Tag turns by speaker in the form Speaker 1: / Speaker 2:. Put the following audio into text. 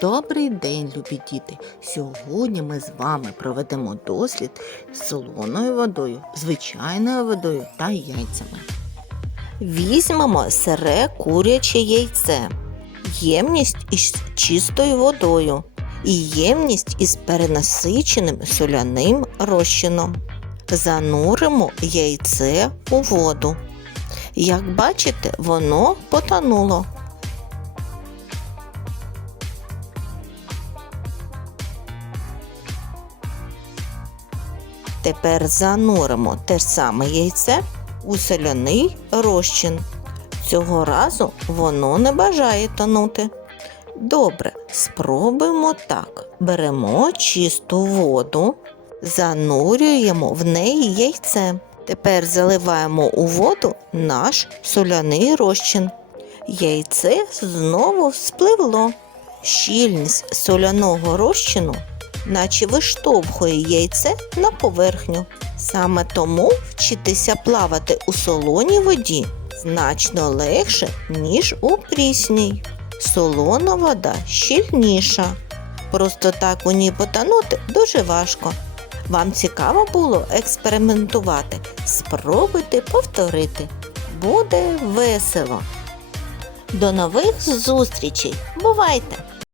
Speaker 1: Добрий день, любі діти! Сьогодні ми з вами проведемо дослід з солоною водою, звичайною водою та яйцями. Візьмемо сире куряче яйце, ємність із чистою водою і ємність із перенасиченим соляним розчином. Зануримо яйце у воду. Як бачите, воно потонуло. Тепер зануримо те ж саме яйце у соляний розчин. Цього разу воно не бажає тонути. Добре, спробуємо так. Беремо чисту воду, занурюємо в неї яйце. Тепер заливаємо у воду наш соляний розчин. Яйце знову спливло. Щільність соляного розчину наче виштовхує яйце на поверхню. Саме тому вчитися плавати у солоній воді значно легше, ніж у прісній. Солона вода щільніша. Просто так у ній потонути дуже важко. Вам цікаво було експериментувати? Спробуйте повторити. Буде весело. До нових зустрічей! Бувайте!